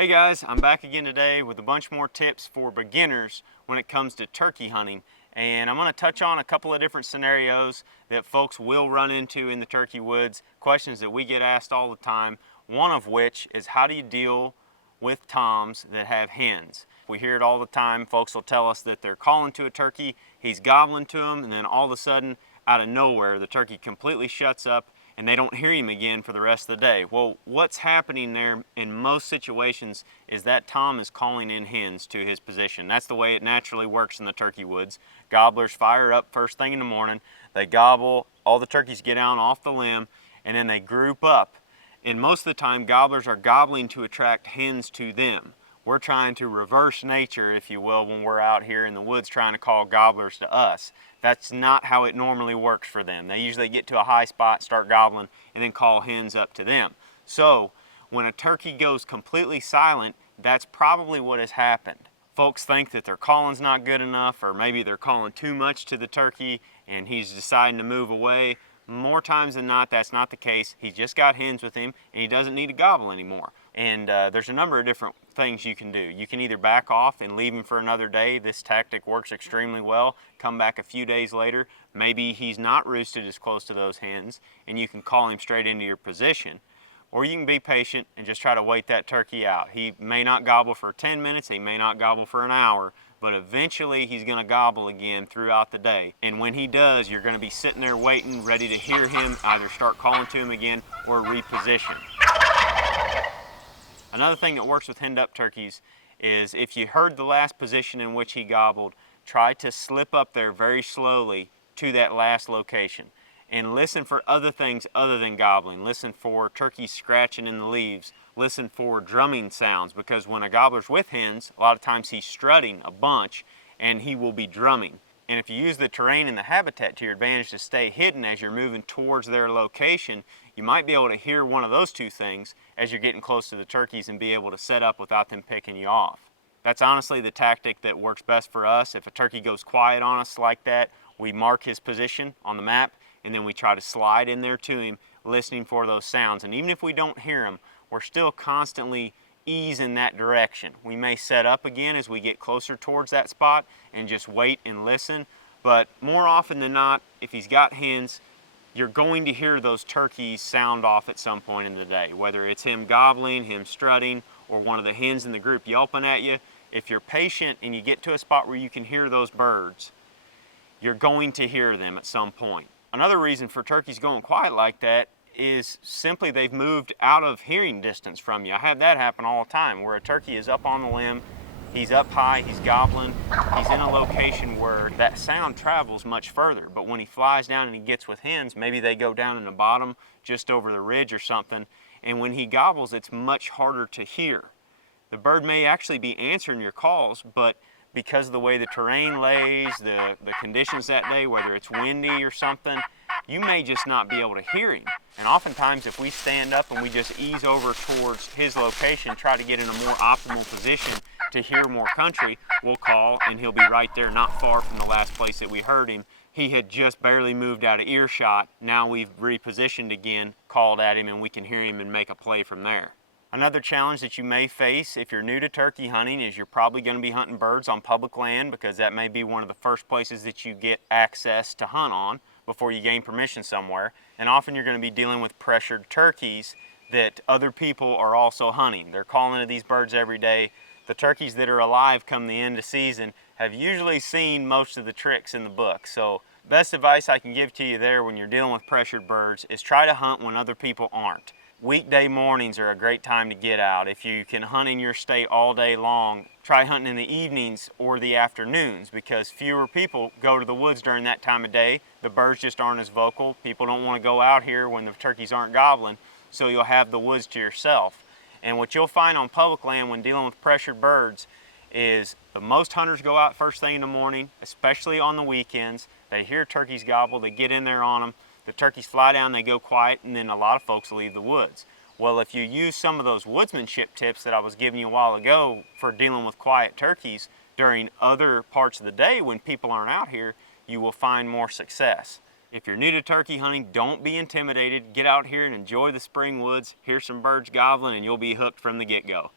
Hey guys, I'm back again today with a bunch more tips for beginners when it comes to turkey hunting. And I'm going to touch on a couple of different scenarios that folks will run into in the turkey woods, questions that we get asked all the time, one of which is how do you deal with toms that have hens? We hear it all the time. Folks will tell us that they're calling to a turkey, he's gobbling to them, and then all of a sudden, out of nowhere, the turkey completely shuts up and they don't hear him again for the rest of the day. Well, what's happening there in most situations is that tom is calling in hens to his position. That's the way it naturally works in the turkey woods. Gobblers fire up first thing in the morning, they gobble, all the turkeys get down off the limb, and then they group up. And most of the time, gobblers are gobbling to attract hens to them. We're trying to reverse nature, if you will, when we're out here in the woods trying to call gobblers to us. That's not how it normally works for them. They usually get to a high spot, start gobbling, and then call hens up to them. So when a turkey goes completely silent, that's probably what has happened. Folks think that their calling's not good enough, or maybe they're calling too much to the turkey and he's deciding to move away. More times than not, that's not the case. He's just got hens with him and he doesn't need to gobble anymore. And there's a number of different things you can do. You can either back off and leave him for another day. This tactic works extremely well. Come back a few days later, maybe he's not roosted as close to those hens and you can call him straight into your position. Or you can be patient and just try to wait that turkey out. He may not gobble for 10 minutes, he may not gobble for an hour, but eventually he's going to gobble again throughout the day. And when he does, you're going to be sitting there waiting, ready to hear him either start calling to him again or reposition. Another thing that works with henned-up turkeys is if you heard the last position in which he gobbled, try to slip up there very slowly to that last location. And listen for other things other than gobbling. Listen for turkeys scratching in the leaves. Listen for drumming sounds, because when a gobbler's with hens, a lot of times he's strutting a bunch and he will be drumming. And if you use the terrain and the habitat to your advantage to stay hidden as you're moving towards their location, you might be able to hear one of those two things as you're getting close to the turkeys and be able to set up without them picking you off. That's honestly the tactic that works best for us. If a turkey goes quiet on us like that, we mark his position on the map and then we try to slide in there to him, listening for those sounds. And even if we don't hear them, we're still constantly ease in that direction. We may set up again as we get closer towards that spot and just wait and listen, but more often than not, if he's got hens, you're going to hear those turkeys sound off at some point in the day, whether it's him gobbling, him strutting, or one of the hens in the group yelping at you. If you're patient and you get to a spot where you can hear those birds, you're going to hear them at some point. Another reason for turkeys going quiet like that is simply they've moved out of hearing distance from you. I have that happen all the time, where a turkey is up on the limb, he's up high, he's gobbling, he's in a location where that sound travels much further. But when he flies down and he gets with hens, maybe they go down in the bottom just over the ridge or something, and when he gobbles, it's much harder to hear. The bird may actually be answering your calls, but because of the way the terrain lays, the conditions that day, whether it's windy or something, you may just not be able to hear him. And oftentimes if we stand up and we just ease over towards his location, try to get in a more optimal position to hear more country, we'll call and he'll be right there, not far from the last place that we heard him. He had just barely moved out of earshot. Now we've repositioned again, called at him, and we can hear him and make a play from there. Another challenge that you may face if you're new to turkey hunting is you're probably going to be hunting birds on public land, because that may be one of the first places that you get access to hunt on before you gain permission somewhere. And often you're going to be dealing with pressured turkeys that other people are also hunting. They're calling to these birds every day. The turkeys that are alive come the end of season have usually seen most of the tricks in the book. So best advice I can give to you there when you're dealing with pressured birds is try to hunt when other people aren't. Weekday mornings are a great time to get out. If you can hunt in your state all day long, try hunting in the evenings or the afternoons, because fewer people go to the woods during that time of day. The birds just aren't as vocal. People don't want to go out here when the turkeys aren't gobbling, so you'll have the woods to yourself. And what you'll find on public land when dealing with pressured birds is the most hunters go out first thing in the morning, especially on the weekends. They hear turkeys gobble, they get in there on them. The turkeys fly down, they go quiet, and then a lot of folks leave the woods. Well, if you use some of those woodsmanship tips that I was giving you a while ago for dealing with quiet turkeys during other parts of the day when people aren't out here, you will find more success. If you're new to turkey hunting, don't be intimidated. Get out here and enjoy the spring woods, hear some birds gobbling, and you'll be hooked from the get-go.